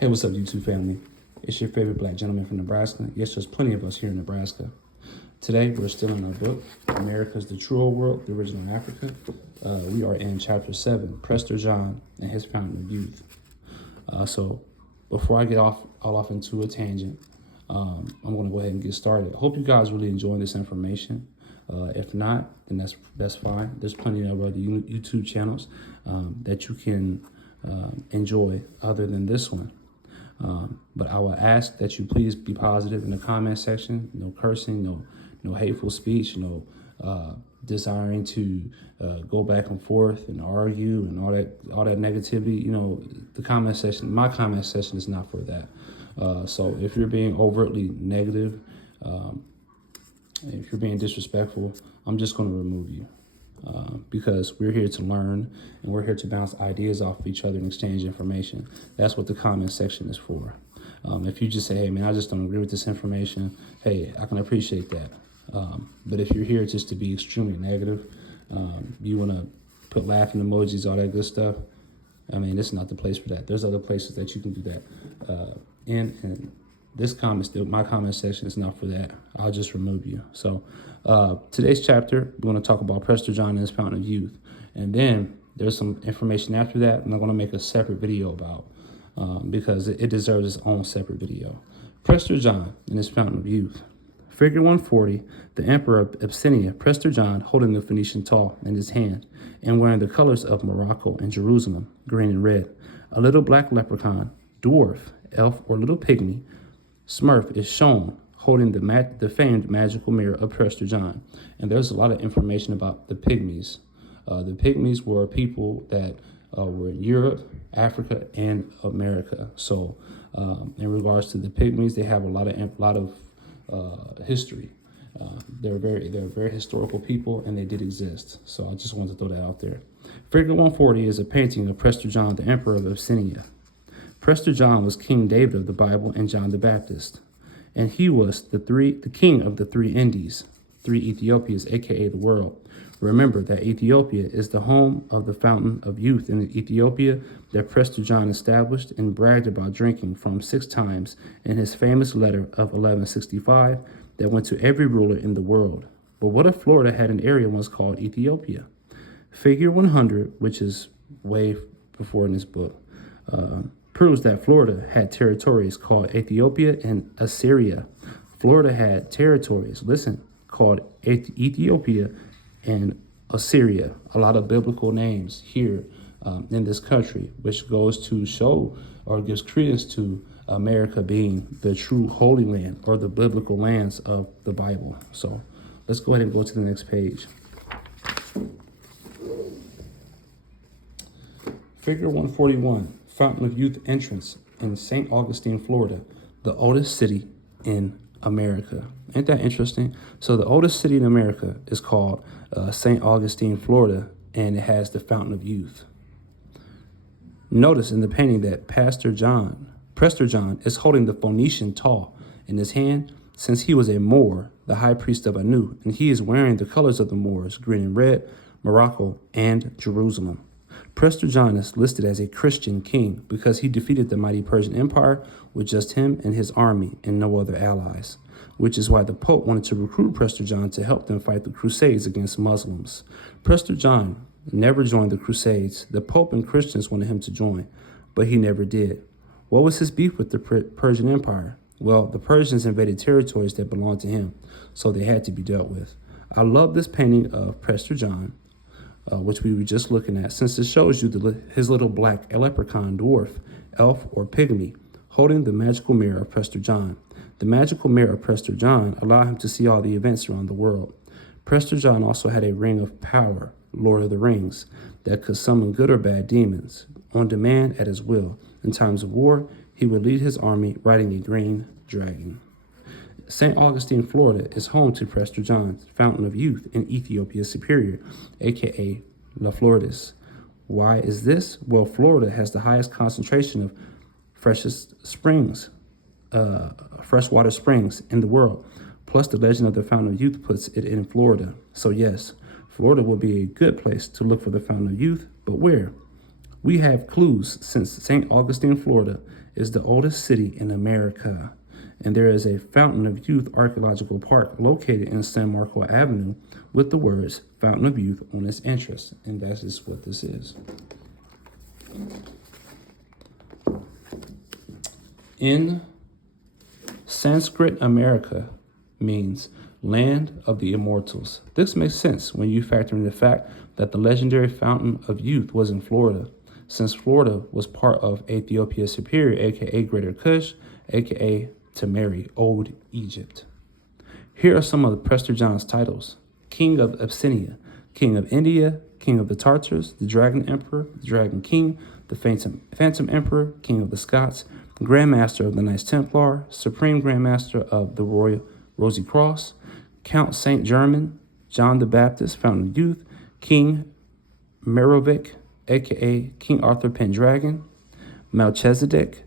Hey, what's up, YouTube family? It's your favorite black gentleman from Nebraska. Yes, there's plenty of us here in Nebraska. Today, we're still in our book, America's the True Old World, the Original Africa. We are in chapter 7, Prester John and his Fountain of Youth. So before I get all off into a tangent, I'm going to go ahead and get started. I hope you guys really enjoying this information. If not, then that's fine. There's plenty of other YouTube channels that you can enjoy other than this one. But I will ask that you please be positive in the comment section. No cursing, no hateful speech, no desiring to go back and forth and argue and all that negativity. You know, the comment section, my comment section is not for that. So if you're being overtly negative, if you're being disrespectful, I'm just going to remove you. Because we're here to learn and we're here to bounce ideas off of each other and exchange information. That's what the comment section is for. If you just say, hey man, I just don't agree with this information, hey, I can appreciate that. But if you're here just to be extremely negative, you want to put laughing emojis, all that good stuff, I mean, this is not the place for that. There's other places that you can do that. And this my comment section is not for that. I'll just remove you. So today's chapter, we're going to talk about Prester John and his Fountain of Youth. And then there's some information after that, and I'm going to make a separate video about because it deserves its own separate video. Prester John and his Fountain of Youth. Figure 140, the Emperor of Abyssinia, Prester John, holding the Phoenician tall in his hand and wearing the colors of Morocco and Jerusalem, green and red. A little black leprechaun, dwarf, elf, or little pygmy, Smurf is shown holding the famed magical mirror of Prester John. And there's a lot of information about the Pygmies. The Pygmies were people that were in Europe, Africa, and America. So in regards to the Pygmies, they have a lot of history. They're very historical people, and they did exist. So I just wanted to throw that out there. Figure 140 is a painting of Prester John, the Emperor of Abyssinia. Prester John was King David of the Bible and John the Baptist, and he was the king of the 3 Indies, 3 Ethiopias, aka the world. Remember that Ethiopia is the home of the Fountain of Youth in Ethiopia that Prester John established and bragged about drinking from 6 times in his famous letter of 1165 that went to every ruler in the world. But what if Florida had an area once called Ethiopia? Figure 100, which is way before in this book, proves that Florida had territories called Ethiopia and Assyria. Florida had territories, listen, called Ethiopia and Assyria. A lot of biblical names here in this country, which goes to show or gives credence to America being the true Holy Land or the biblical lands of the Bible. So let's go ahead and go to the next page. Figure 141. Fountain of Youth entrance in St. Augustine, Florida, the oldest city in America. Ain't that interesting? So the oldest city in America is called St. Augustine, Florida, and it has the Fountain of Youth. Notice in the painting that Prester John is holding the Phoenician tall in his hand since he was a Moor, the high priest of Anu, and he is wearing the colors of the Moors, green and red, Morocco, and Jerusalem. Prester John is listed as a Christian king because he defeated the mighty Persian Empire with just him and his army and no other allies, which is why the Pope wanted to recruit Prester John to help them fight the Crusades against Muslims. Prester John never joined the Crusades. The Pope and Christians wanted him to join, but he never did. What was his beef with the Persian Empire? Well, the Persians invaded territories that belonged to him, so they had to be dealt with. I love this painting of Prester John, which we were just looking at, since it shows you his little black leprechaun, dwarf, elf, or pygmy holding the magical mirror of Prester John. The magical mirror of Prester John allowed him to see all the events around the world. Prester John also had a ring of power, Lord of the Rings, that could summon good or bad demons on demand at his will. In times of war, he would lead his army riding a green dragon. St. Augustine, Florida is home to Prester John's Fountain of Youth in Ethiopia Superior, aka La Floridas. Why is this? Well, Florida has the highest concentration of freshwater springs in the world. Plus, the legend of the Fountain of Youth puts it in Florida. So yes, Florida will be a good place to look for the Fountain of Youth, but where? We have clues since St. Augustine, Florida is the oldest city in America, and there is a Fountain of Youth archaeological park located in San Marco Avenue with the words Fountain of Youth on its entrance, and that is what this is. In Sanskrit, America means land of the immortals. This makes sense when you factor in the fact that the legendary Fountain of Youth was in Florida, since Florida was part of Ethiopia Superior, aka Greater Kush, aka Tamari, Old Egypt. Here are some of the Prester John's titles: King of Abyssinia, King of India, King of the Tartars, the Dragon Emperor, the Dragon King, the Phantom Emperor, King of the Scots, Grand Master of the Knights Templar, Supreme Grand Master of the Royal Rosy Cross, Count Saint Germain, John the Baptist, Fountain of Youth, King Merovic, aka King Arthur Pendragon, Melchizedek,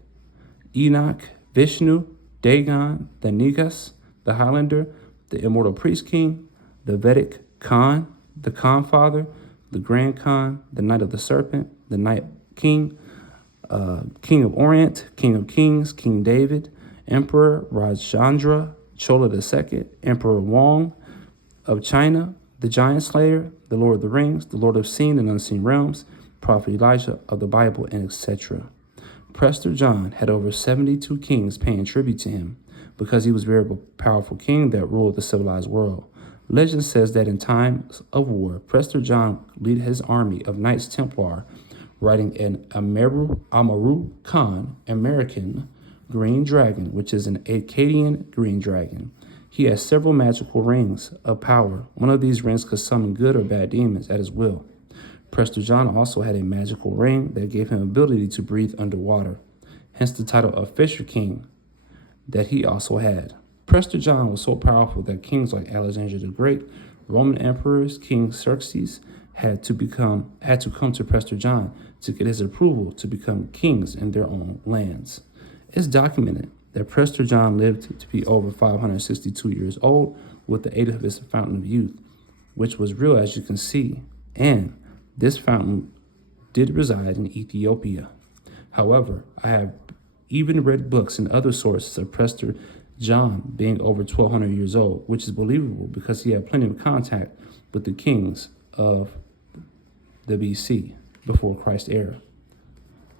Enoch, Vishnu, Dagon, the Negus, the Highlander, the Immortal Priest King, the Vedic Khan, the Khan Father, the Grand Khan, the Knight of the Serpent, the Night King, King of Orient, King of Kings, King David, Emperor Rajchandra, Chola II, Emperor Wong of China, the Giant Slayer, the Lord of the Rings, the Lord of Seen and Unseen Realms, Prophet Elijah of the Bible, and etc. Prester John had over 72 kings paying tribute to him because he was a very powerful king that ruled the civilized world. Legend says that in times of war, Prester John led his army of Knights Templar, riding an Amaru Khan American green dragon, which is an Akkadian green dragon. He has several magical rings of power. One of these rings could summon good or bad demons at his will. Prester John also had a magical ring that gave him ability to breathe underwater, hence the title of Fisher King that he also had. Prester John was so powerful that kings like Alexander the Great, Roman emperors, King Xerxes had to come to Prester John to get his approval to become kings in their own lands. It's documented that Prester John lived to be over 562 years old with the aid of his Fountain of Youth, which was real, as you can see, and this fountain did reside in Ethiopia. However, I have even read books and other sources of Prester John being over 1,200 years old, which is believable because he had plenty of contact with the kings of the BC, before Christ's era.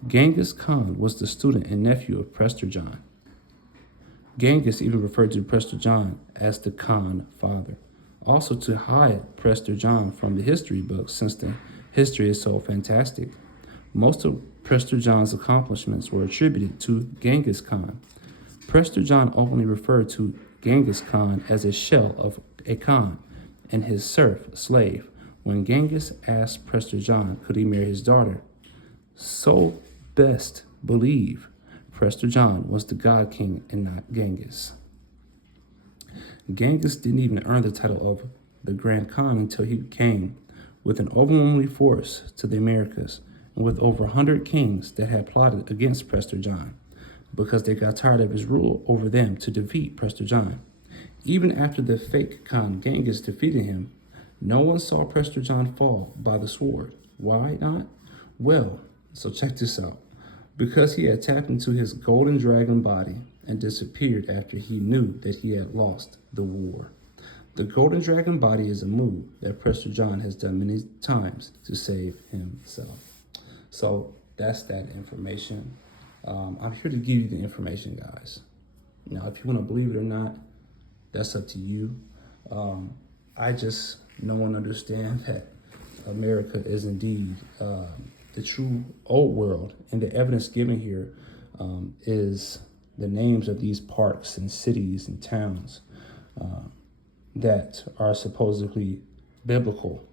Genghis Khan was the student and nephew of Prester John. Genghis even referred to Prester John as the Khan father, also to hide Prester John from the history books since the history is so fantastic. Most of Prester John's accomplishments were attributed to Genghis Khan. Prester John openly referred to Genghis Khan as a shell of a Khan and his serf slave when Genghis asked Prester John could he marry his daughter. So best believe Prester John was the God King and not Genghis. Genghis didn't even earn the title of the Grand Khan until he came with an overwhelming force to the Americas and with over 100 kings that had plotted against Prester John because they got tired of his rule over them to defeat Prester John. Even after the fake Khan Genghis defeated him, no one saw Prester John fall by the sword. Why not? Well, so check this out. Because he had tapped into his golden dragon body and disappeared after he knew that he had lost the war. The golden dragon body is a move that Prester John has done many times to save himself. So that's that information. I'm here to give you the information, guys. Now, if you want to believe it or not, that's up to you. I just know and understand that America is indeed the true old world, and the evidence given here is the names of these parks and cities and towns that are supposedly biblical.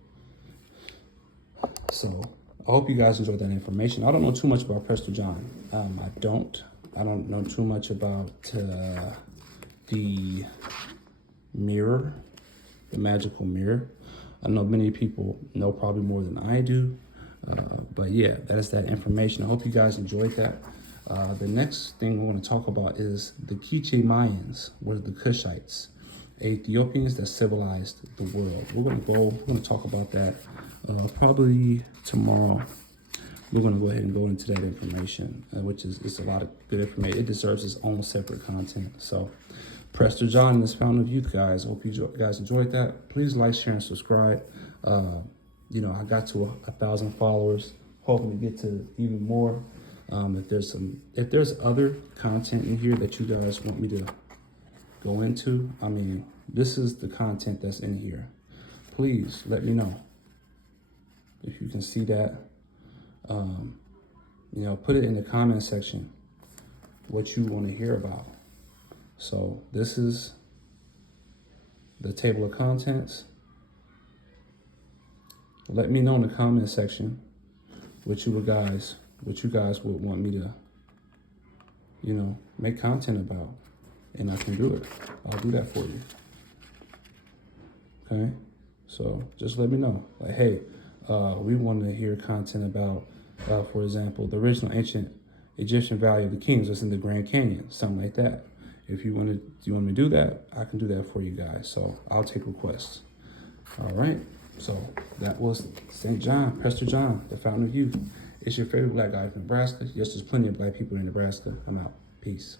So I hope you guys enjoyed that information. I don't know too much about Prester John. I don't know too much about the mirror, the magical mirror. I know many people know probably more than I do. But yeah, that is that information. I hope you guys enjoyed that. The next thing we want to talk about is the Quiche Mayans, were the Kushites, Ethiopians that civilized the world. We're going to talk about that probably tomorrow we're going to go ahead and go into that information, which is it's a lot of good information. It deserves its own separate content. So, Prester John, this Fountain of Youth, guys. Hope you guys enjoyed that. Please like, share, and subscribe. I got to 1,000 followers. Hoping to get to even more. If there's other content in here that you guys want me to go into, I mean, this is the content that's in here. Please let me know if you can see that. Put it in the comment section what you want to hear about. So this is the table of contents. Let me know in the comment section what you guys would want me to, make content about, and I can do it. I'll do that for you. Okay, so just let me know. Like, hey, we want to hear content about, for example, the original ancient Egyptian Valley of the Kings that's in the Grand Canyon, something like that. If you want me to do that, I can do that for you guys. So I'll take requests. All right. So that was St. John, Prester John, the Fountain of Youth. It's your favorite black guy from Nebraska. Yes, there's plenty of black people in Nebraska. I'm out. Peace.